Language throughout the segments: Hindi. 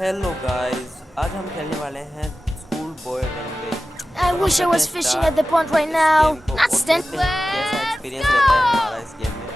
हेलो गाइस, आज हम खेलने वाले हैं school boy runway. I wish I was fishing at the pond right now. Not stand. कैसा एक्सपीरियंस रहता है हमारा इस गेम में।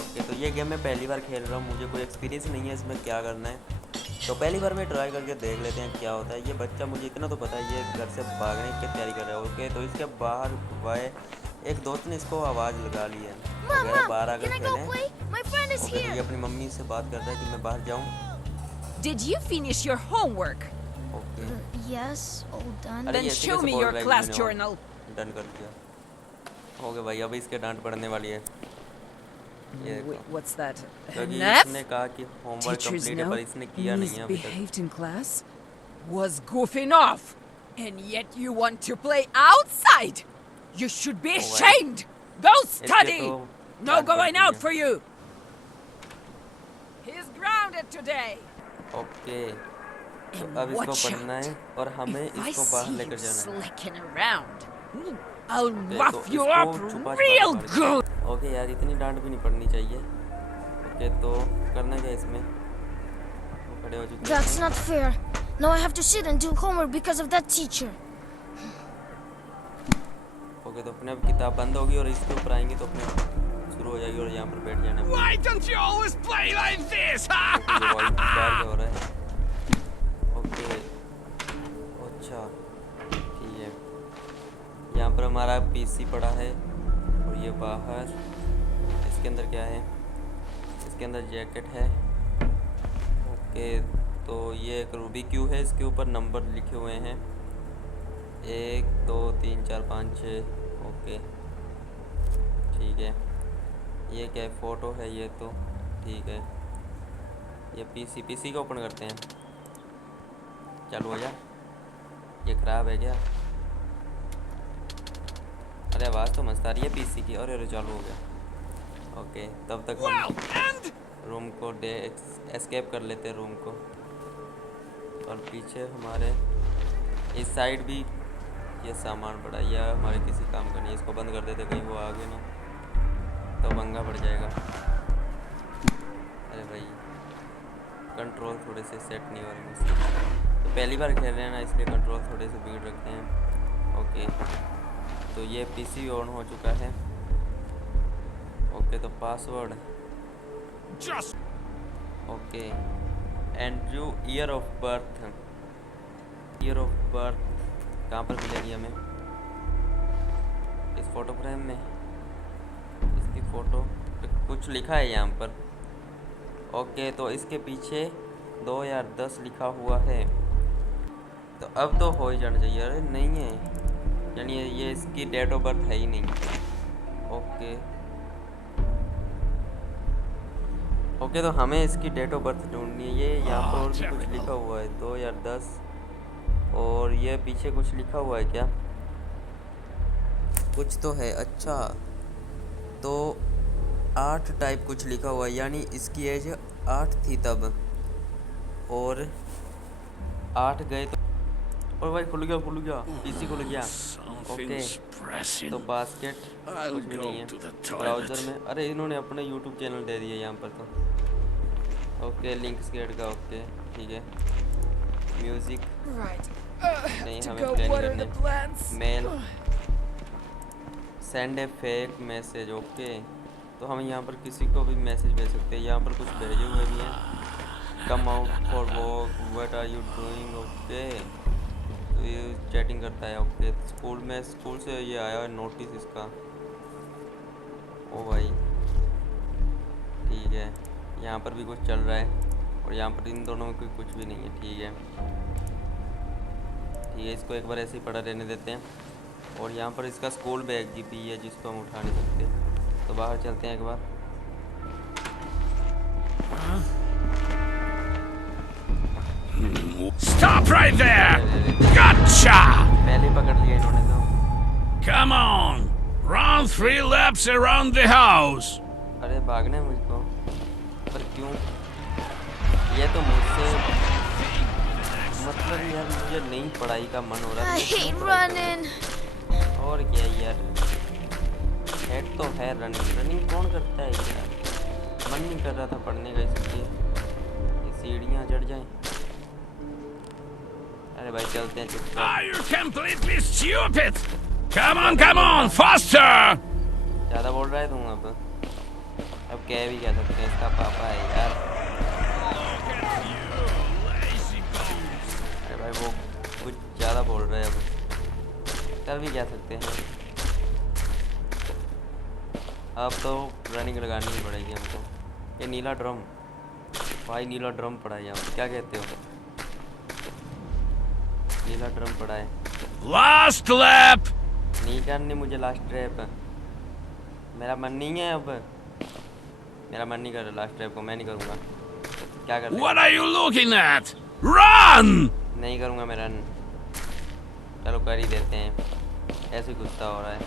ओके, तो ये गेम मैं पहली बार खेल रहा हूँ, मुझे कोई एक्सपीरियंस नहीं है इसमें क्या करना है। तो पहली बार मैं ट्राई करके देख लेते हैं क्या होता है। ये बच्चा, मुझे इतना तो पता है, ये घर से भागने की तैयारी कर रहा है। ओके, तो इसके बाहर वाए एक दोस्त ने इसको आवाज़ लगा ली है, बाहर आकर खेलें। ओके, ये अपनी मम्मी से बात कर रहा है कि मैं बाहर जाऊँ। Did you finish your homework? Okay, Yes, all done. Then show me your class journal. Done कर दिया। हो गया भाई, अभी इसके डांट पड़ने वाली है। ये Wait, what's that? क्योंकि Enough? इसने कहा कि होमवर्क Teachers कंप्लीट है, पर इसने किया नहीं है अभी तक। misbehaved in class, was goofing off, and yet you want to play outside. You should be ashamed. Go study. No going out for you. He's grounded today. Okay, तो अब इसको पढ़ना है और हमें इसको बाहर लेकर जाना है। Slicking around, I'll तो rough you इसको up छुपा real छुपा good. ओके यार, इतनी डांट भी नहीं पड़नी चाहिए। ओके, तो करना क्या इसमें? वो खड़े हो चुके हैं। That's not fair. Now I have to sit and do homework because of that teacher. Okay, तो अपने अब किताब बंद होगी और इसके ऊपर आएंगे तो अपने शुरू हो जाएगी और यहाँ पर बैठ जाना है। Why don't you always play like this? ये वॉइस बाहर क्या हो रहा है? ओके, अच्छा ठीक है। यहाँ पर हमारा पीसी पड़ा है और ये बाहर, इसके अंदर क्या है? इसके अंदर जैकेट है। ओके, तो ये एक रूबी क्यूब है, इसके ऊपर नंबर लिखे हुए हैं 1 2 3 4 5 6। ओके ठीक है। ये क्या है? फ़ोटो है ये तो, ठीक है। ये पीसी को ओपन करते हैं। चालू हो जा। ये ख़राब है क्या? अरे आवाज़ तो मस्त आ रही है पीसी की। अरे चालू हो गया। ओके, तब तक हम रूम को एस्केप कर लेते हैं रूम को। और पीछे हमारे इस साइड भी ये सामान पड़ा, यह हमारे किसी काम का नहीं है। इसको बंद कर देते, कहीं वो आगे ना तो पंगा पड़ जाएगा। अरे भाई, कंट्रोल थोड़े से सेट नहीं हो रहे मुझसे, तो पहली बार खेल रहे हैं ना, इसलिए कंट्रोल थोड़े से बिगड़ रखते हैं। ओके, तो ये पीसी ऑन हो चुका है। ओके, तो password okay, Andrew, year of birth कहाँ पर मिलेगी हमें? इस फोटो फ्रेम में, इसकी फ़ोटो पे कुछ लिखा है यहाँ पर। ओके, तो इसके पीछे 2010 लिखा हुआ है, तो अब तो हो ही जाना चाहिए। अरे नहीं है, यानी ये इसकी डेट ऑफ बर्थ है ही नहीं। ओके, तो हमें इसकी डेट ऑफ बर्थ ढूंढनी है। ये यहाँ पर और भी कुछ लिखा हुआ है 2010, और ये पीछे कुछ लिखा हुआ है क्या? कुछ तो है। अच्छा, तो 8 टाइप कुछ लिखा हुआ है, यानी इसकी एज 8 थी तब, और 8 गए तो, और भाई खुल गया पीसी खुल गया। ओके, तो बास्केट कुछ भी नहीं है ब्राउज़र में। अरे इन्होंने अपना यूट्यूब चैनल दे दिया यहाँ पर तो। ओके, लिंक्स गेट का। ओके ठीक है। म्यूज़िक नहीं, हमें प्ले नहीं करना। मेल, सेंड ए फेक मैसेज। ओके, तो हम यहाँ पर किसी को भी मैसेज भेज सकते हैं। यहाँ पर कुछ भेजे हुए भी हैं। Come out for walk, what are you doing. Okay, तो ये चैटिंग करता है। ओके, स्कूल से ये आया है नोटिस इसका। ओ भाई ठीक है, यहाँ पर भी कुछ चल रहा है और यहाँ पर इन दोनों में कोई कुछ भी नहीं है। ठीक है, इसको एक बार ऐसे ही पड़ा रहने देते हैं। और यहाँ पर इसका स्कूल बैग भी है जिसको हम उठा नहीं सकते, तो बाहर चलते हैं एक बार। Stop right there! Gotcha! पहले ही पकड़ लिया इन्होंने तो। Come on! Run 3 laps around the house! अरे भागना है मुझको, पर क्यों? ये तो मुझसे मतलब यार, मुझे नहीं पढ़ाई का मन हो रहा I है। hate running. और क्या यार, हेड तो है रनिंग कौन करता है यार? मन नहीं कर रहा था पढ़ने का, इसलिए ये सीढ़ियाँ चढ़ जाएं। अरे भाई चलते हैं चुपचाप। Are you completely stupid? Come on, faster! ज़्यादा बोल रहा है तू अब कह भी क्या सकते हैं, इसका पापा है यार। अरे भाई वो कुछ ज़्यादा बोल रहा है, अब कर भी क्या सकते हैं। अब तो रनिंग लगानी ही पड़ेगी हमको। ये नीला ड्रम, भाई नीला ड्रम पड़ा है यहाँ पे, क्या कहते हो? नीला ड्रम पड़ा है। Last lap! नहीं करनी मुझे लास्ट ट्रैप, मेरा मन नहीं है। अब मेरा मन नहीं कर रहा लास्ट ट्रैप को, मैं नहीं करूँगा। क्या कर What are you looking at? Run! नहीं करूँगा मैं रन। चलो कर ही देते हैं, ऐसे ही गुस्सा हो रहा है।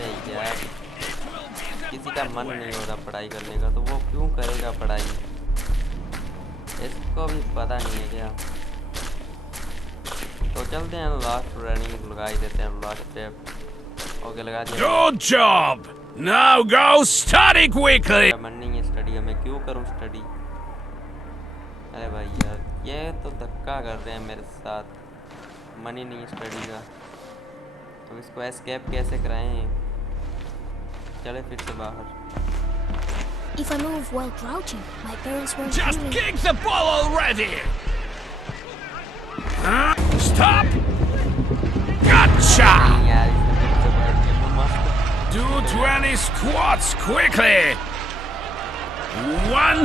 यही यार, किसी का मन नहीं हो रहा पढ़ाई करने का, तो वो क्यों करेगा पढ़ाई? इसको भी पता नहीं है क्या। तो चलते हैं, लास्ट रनिंग लगा ही देते हैं, लास्ट स्टेप। ओके लगा दिया। Good job! Now go study quickly! मेरा मन नहीं है स्टडी का, मैं क्यों करूँ स्टडी? अरे भाई यार ये तो धक्का कर रहे हैं मेरे साथ, मन ही नहीं है स्टडी का। तो इसको एस्केप कैसे कराएं? चले फिर से बाहर। If I move while crouching, my parents won't Just hear me. kick the ball already! Huh? Stop! Gotcha! यार इसने फिर से पकड़ लिया, तो मस्त। Do 20 squats quickly! One,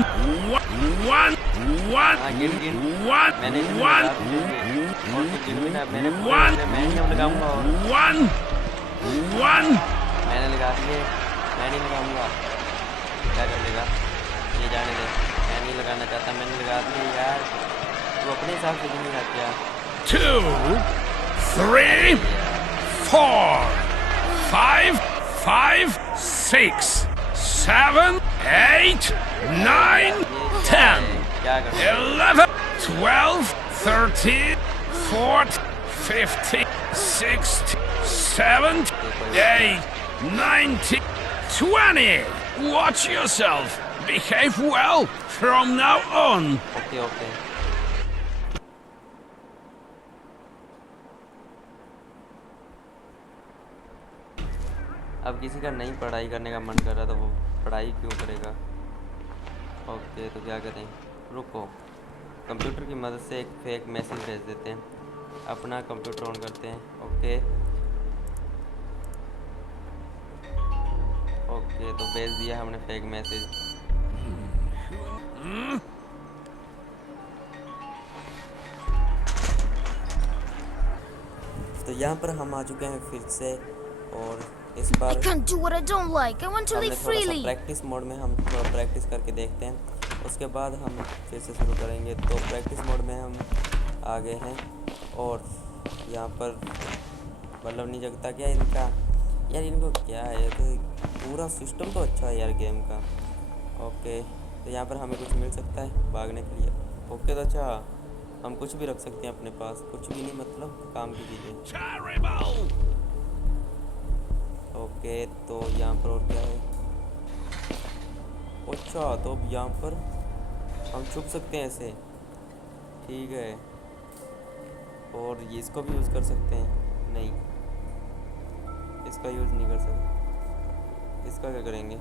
हाँ, गिन गिन। मैंने गिन लगा दिए। और तो गिन भी ना, मैं नहीं अब लगाऊंगा। और मैंने लगा दिए, मैं नहीं लगाऊंगा। क्या कर लेगा ये, जाने दे। मैं नहीं लगाना चाहता, मैंने लगा दिए यार। तू अपने हिसाब से गिनेगा क्या? 2, 3, 4, 5, 6, 7, 8, 9, 10, क्या कर 11, 12, 13, 14, 15, 16, 17, 8, 19, 20. Watch yourself. Behave well from now on. Okay okay. अब किसी का नहीं पढ़ाई करने का मन कर रहा, तो वो पढ़ाई क्यों करेगा? ओके तो क्या करें, रुको, कंप्यूटर की मदद से एक फेक मैसेज भेज देते हैं। अपना कंप्यूटर ऑन करते हैं। ओके ओके तो भेज दिया हमने फेक मैसेज। तो यहाँ पर हम आ चुके हैं फिर से, और इस I bar can't do what I don't like. I want to हमने live थोड़ा सा freely. प्रैक्टिस मोड में हम थोड़ा प्रैक्टिस करके देखते हैं, उसके बाद हम फिर से शुरू करेंगे। तो प्रैक्टिस मोड में हम आ गए हैं, और यहाँ पर मतलब नहीं जगता क्या इनका यार, इनको क्या है, तो पूरा सिस्टम तो अच्छा है यार गेम का। ओके तो यहाँ पर हमें कुछ मिल सकता है भागने के लिए। ओके तो अच्छा हम कुछ भी रख सकते हैं अपने पास, कुछ भी नहीं मतलब काम की चीज़ें। Terrible! ओके तो यहाँ पर और क्या है? अच्छा तो अब यहाँ पर हम छुप सकते हैं ऐसे, ठीक है। और ये इसको भी यूज़ कर सकते हैं? नहीं, इसका यूज़ नहीं कर सकते। इसका क्या करेंगे?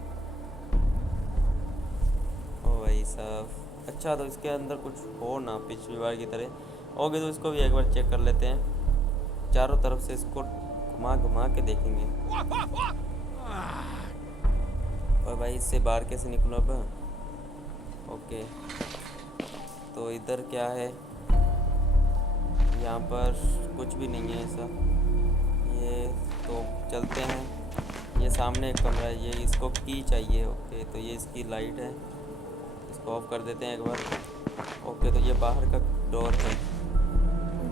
ओ भाई साहब, अच्छा तो इसके अंदर कुछ हो ना पिछली बार की तरह। ओके तो इसको भी एक बार चेक कर लेते हैं, चारों तरफ से इसको घुमा घुमा के देखेंगे। और भाई इससे बाहर कैसे निकलो अब? ओके तो इधर क्या है? यहाँ पर कुछ भी नहीं है ऐसा। ये तो चलते हैं, ये सामने एक कमरा है, ये इसको की चाहिए। ओके तो ये इसकी लाइट है, इसको ऑफ कर देते हैं एक बार। ओके तो ये बाहर का डोर है।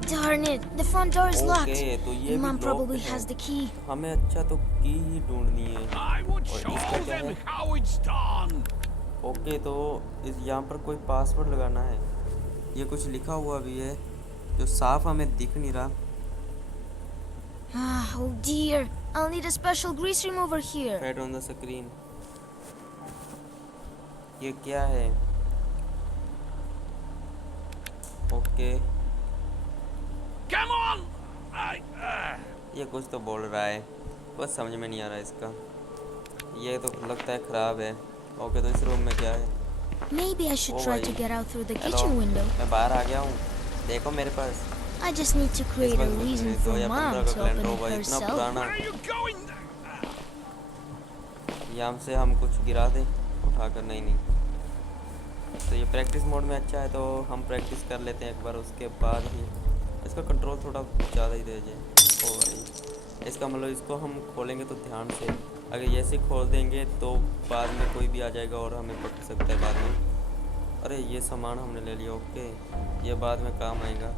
Darn it, the front door is locked. Okay तो ये Mom भी probably lock has the key. है। हमें अच्छा तो की ही ढूंढनी है। I would और show इसका क्या them है? how it's done. ओके तो इस यहाँ पर कोई पासवर्ड लगाना है। ये कुछ लिखा हुआ भी है जो साफ हमें दिख नहीं रहा। Ah, oh dear. I'll need a special grease remover here. Fat on the screen. ये क्या है? Okay Come on! ये कुछ तो बोल रहा है, कुछ समझ में नहीं आ रहा है इसका। ये तो लगता है ख़राब है। ओके, तो इस रूम में क्या है? Maybe I should Oh, try भाई। to get out through the hello, kitchen window. मैं बाहर आ गया हूँ, देखो मेरे पास। I just need to इस create a वक्त reason for 2015 Mom का to कैलेंडर open हो it भाई, इतना herself. पुराना। Where are you going? यहाँ से हम कुछ गिरा दें उठाकर? नहीं। तो ये प्रैक्टिस मोड में अच्छा है, तो हम प्रैक्टिस कर लेते हैं एक बार, उसके बाद ही इसका कंट्रोल थोड़ा ज़्यादा ही दीजिए। ओ भाई, इसका मतलब इसको हम खोलेंगे तो ध्यान से, अगर ये ऐसे खोल देंगे तो बाद में कोई भी आ जाएगा और हमें पकड़ सकता है बाद में। अरे ये सामान हमने ले लिया, ओके, ये बाद में काम आएगा।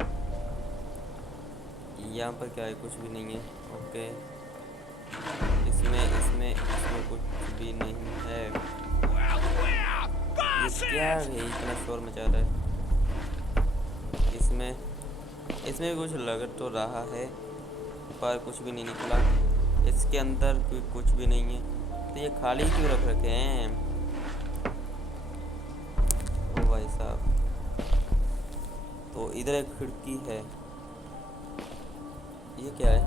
यहाँ पर क्या है? कुछ भी नहीं है। ओके, इसमें कुछ भी नहीं है। ये क्या है, इतना शोर मचा रहा है? इसमें भी कुछ लग तो रहा है पर कुछ भी नहीं निकला। इसके अंदर कुछ भी नहीं है, तो ये खाली क्यों रख रखे हैं? ओ भाई साहब, तो इधर एक खिड़की है, ये क्या है?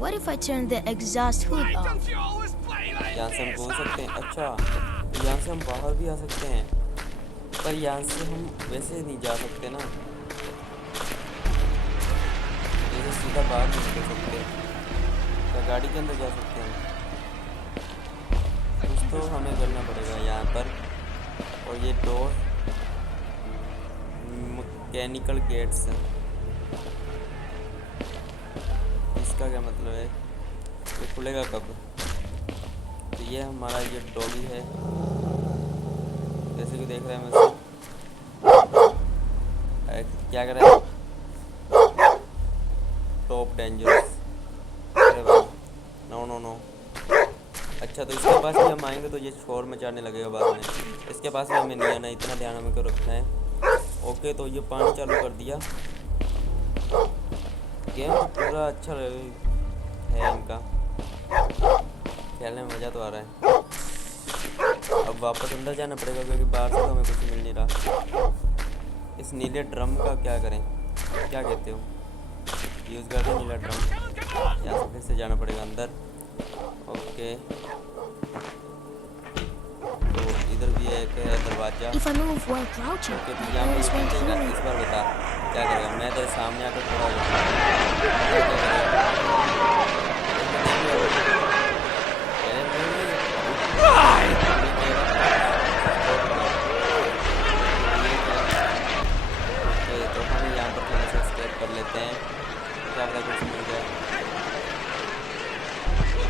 What if I turn the exhaust hood Why off? don't you always play like यहाँ से हम this? घूम सकते हैं। अच्छा, तो यहाँ से हम बाहर भी आ सकते हैं, पर यहाँ से हम वैसे नहीं जा सकते ना, जैसे सीधा बाहर नहीं निकल सकते। क्या गाड़ी के अंदर जा सकते हैं? कुछ तो हमें करना पड़ेगा यहाँ पर। और ये डोर मैकेनिकल गेट्स, इसका क्या मतलब है? ये खुलेगा कब? तो ये हमारा ये डॉगी है, जैसे कि देख रहे हैं मुझसे। क्या कर रहा है? Top dangerous. अरे भाई, नो। अच्छा, तो इसके पास भी हम आएंगे तो ये शोर मचाने लगेगा बाद में। इसके पास भी हमें नहीं आना, इतना ध्यान हमें को रखना है। ओके, तो ये पानी चालू कर दिया। गेम पूरा अच्छा है इनका, खेलने में मज़ा तो आ रहा है। अब वापस अंदर जाना पड़ेगा क्योंकि बाहर से तो हमें कुछ मिल नहीं रहा। इस नीले ड्रम का क्या करें? क्या कहते हो? यूज़ करते हैं नीला ड्रम। यहाँ से फिर से जाना पड़ेगा अंदर। ओके, तो इधर भी एक है दरवाज़ा। If I move while crouching, okay, तो my यहाँ parents पर won't hear इस me. बार बता क्या करेगा? मैं तेरे सामने आकर खड़ा हो जाऊँगा। तो हम यहाँ पर थोड़ा सा स्टेप कर लेते हैं, क्या पता कुछ मिल जाए।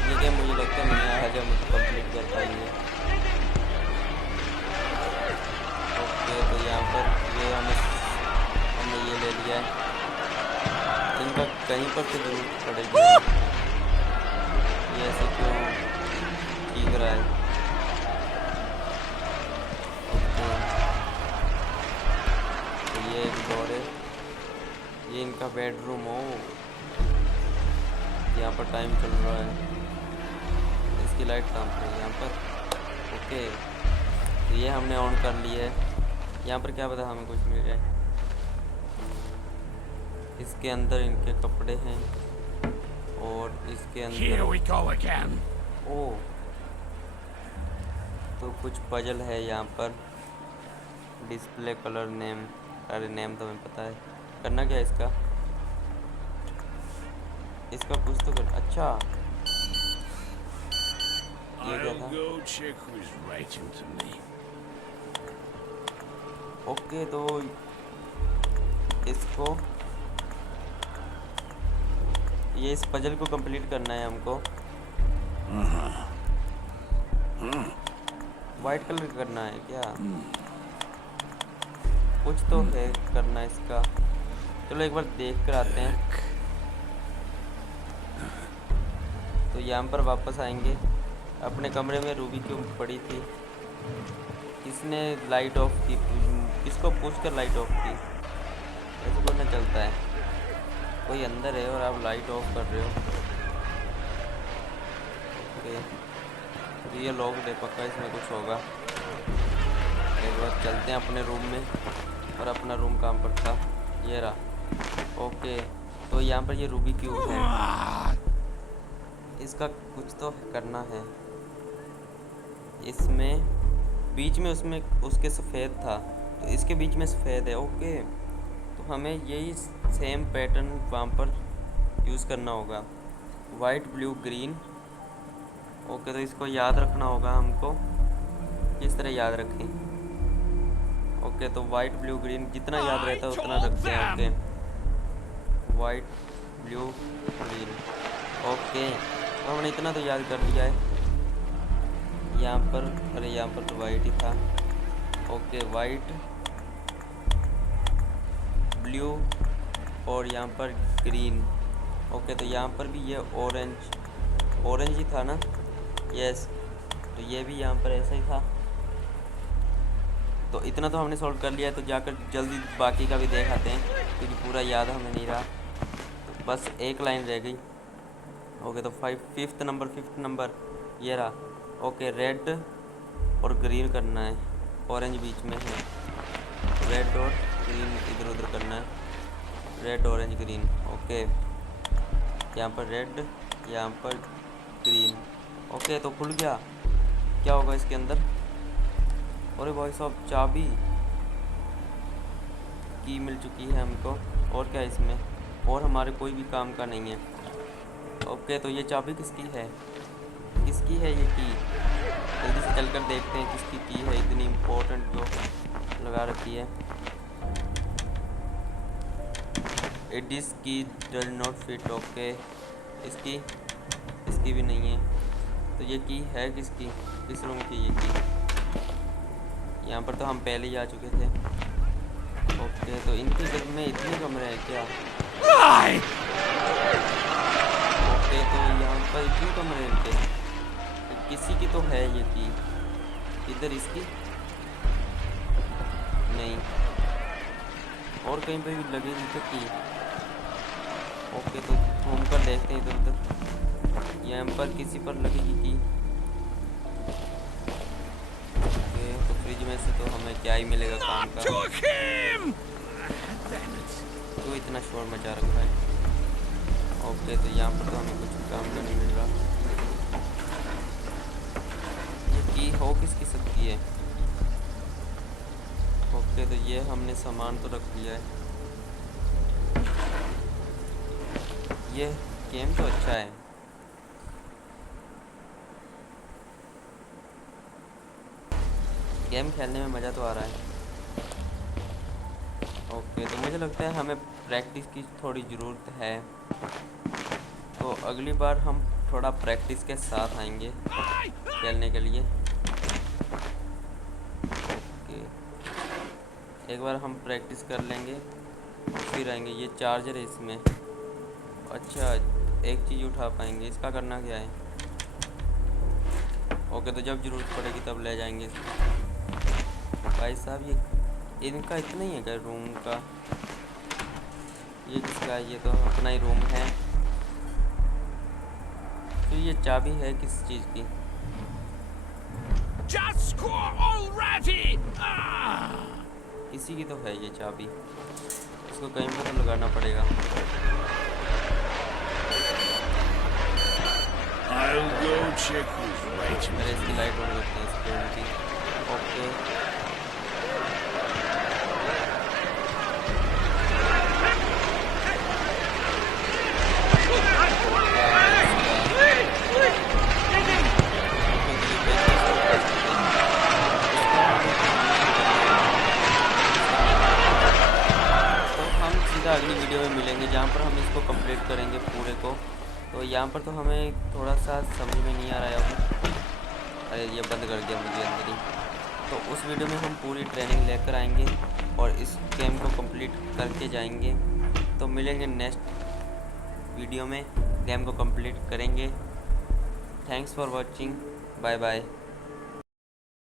ये गेम मुझे लगता नहीं है आज हम कंप्लीट कर पाएंगे। ओके, तो यहाँ पर ये हमने ये ले लिया है। इनका कहीं पर तो जरूरत पड़ेगी। ये ऐसे क्यों चीख रहा है? ओके, तो ये एक डोर है, ये इनका बेडरूम हो। यहाँ पर टाइम चल रहा है, इसकी लाइट काम कर रही है यहाँ पर। ओके, तो ये हमने ऑन कर लिया है। यहाँ पर क्या पता हमें कुछ मिल जाए। इसके अंदर इनके कपड़े हैं और इसके Here अंदर we go again. ओ, तो कुछ पजल है यहाँ पर। डिस्प्ले कलर नेम, अरे नेम तो हमें पता है। करना क्या है इसका? कुछ तो कर। अच्छा, ये क्या I'll था? go check who's writing to me. Okay, तो इसको ये इस पजल को कंप्लीट करना है हमको। वाइट कलर करना है क्या? कुछ तो है करना इसका। चलो एक बार देख कर आते हैं। तो यहाँ पर वापस आएंगे। अपने कमरे में रूबी क्यों पड़ी थी? किसने लाइट ऑफ की? किसको पूछ कर लाइट ऑफ की? ऐसे तो ना चलता है। कोई अंदर है और आप लाइट ऑफ कर रहे हो। ओके, तो ये लॉक दे, पक्का इसमें कुछ होगा। एक बार चलते हैं अपने रूम में। और अपना रूम कहाँ पर था, ये रहा। ओके, तो यहाँ पर ये रूबी क्यूब है, इसका कुछ तो करना है। इसमें बीच में उसमें उसके सफ़ेद था, तो इसके बीच में सफ़ेद है। ओके, तो हमें यही सेम पैटर्न वहाँ पर यूज़ करना होगा, वाइट ब्लू ग्रीन। ओके, तो इसको याद रखना होगा हमको, किस तरह याद रखें। ओके, तो वाइट ब्लू ग्रीन जितना याद रहता है उतना रखते हैं। Okay, white blue green. Okay, तो हमने इतना तो याद कर लिया है। यहाँ पर, अरे यहाँ पर तो वाइट ही था। ओके, वाइट ब्लू और यहाँ पर ग्रीन। ओके, तो यहाँ पर भी ये ऑरेंज ही था ना। यस, तो ये भी यहाँ पर ऐसा ही था। तो इतना तो हमने सॉल्व कर लिया है, तो जाकर जल्दी बाकी का भी देख आते हैं, क्योंकि पूरा याद हमें नहीं रहा। तो बस एक लाइन रह गई। ओके, तो फिफ्थ नंबर ये रहा। ओके, रेड और ग्रीन करना है, ऑरेंज बीच में है। रेड और ग्रीन इधर उधर करना है, रेड ऑरेंज ग्रीन। ओके, यहाँ पर रेड, यहाँ पर ग्रीन। ओके, तो खुल गया। क्या होगा इसके अंदर? अरे भाई साहब, चाबी की मिल चुकी है हमको। और क्या है इसमें? और हमारे कोई भी काम का नहीं है। ओके, तो ये चाबी किसकी है? किसकी है ये की? जल्दी से चलकर देखते हैं किसकी की है, इतनी इम्पोर्टेंट जो लगा रखी है। इट इज़ की डज नॉट फिट। ओके, इसकी भी नहीं है। तो ये की है किसकी? किस रूम की ये की? यहाँ पर तो हम पहले ही आ चुके थे। ओके, तो इनके घर में इतने कमरे हैं क्या? ओके, तो यहाँ पर इतने कमरे हैं इनके, किसी की तो है ये की। इधर इसकी नहीं, और कहीं पे भी लगेगी तो की। ओके, तो घूम कर देखते हैं इधर उधर, यहाँ पर किसी पर लगेगी की। ओके, तो फ्रिज में से तो हमें क्या ही मिलेगा काम का। तो इतना शोर मचा रखा है। ओके, तो यहाँ पर तो हमें कुछ काम का नहीं मिल रहा। ये की हो किसकी सकती है? ओके, तो ये हमने सामान तो रख लिया है। ये गेम तो अच्छा है। गेम खेलने में मज़ा तो आ रहा है। ओके, तो मुझे लगता है हमें प्रैक्टिस की थोड़ी ज़रूरत है, तो अगली बार हम थोड़ा प्रैक्टिस के साथ आएंगे खेलने के लिए। ओके, एक बार हम प्रैक्टिस कर लेंगे फिर आएंगे। ये चार्जर है इसमें। अच्छा, एक चीज़ उठा पाएंगे, इसका करना क्या है? ओके, तो जब ज़रूरत पड़ेगी तब ले जाएंगे इसको। भाई साहब, ये इनका इतना ही है क्या रूम का? ये किसका है? ये तो अपना ही रूम है। तो ये चाबी है किस चीज़ की? किसी की तो है ये चाबी, इसको कहीं पर तो लगाना पड़ेगा। मेरे इसकी लाइट ऑन करते हैं सिक्योरिटी। ओके, अगली वीडियो में मिलेंगे जहाँ पर हम इसको कंप्लीट करेंगे पूरे को। तो यहाँ पर तो हमें थोड़ा सा समझ में नहीं आ रहा है। अरे ये बंद कर दिया मुझे अंदर ही। तो उस वीडियो में हम पूरी ट्रेनिंग लेकर आएंगे और इस गेम को कंप्लीट करके जाएंगे। तो मिलेंगे नेक्स्ट वीडियो में, गेम को कंप्लीट करेंगे। Thanks for watching, bye bye.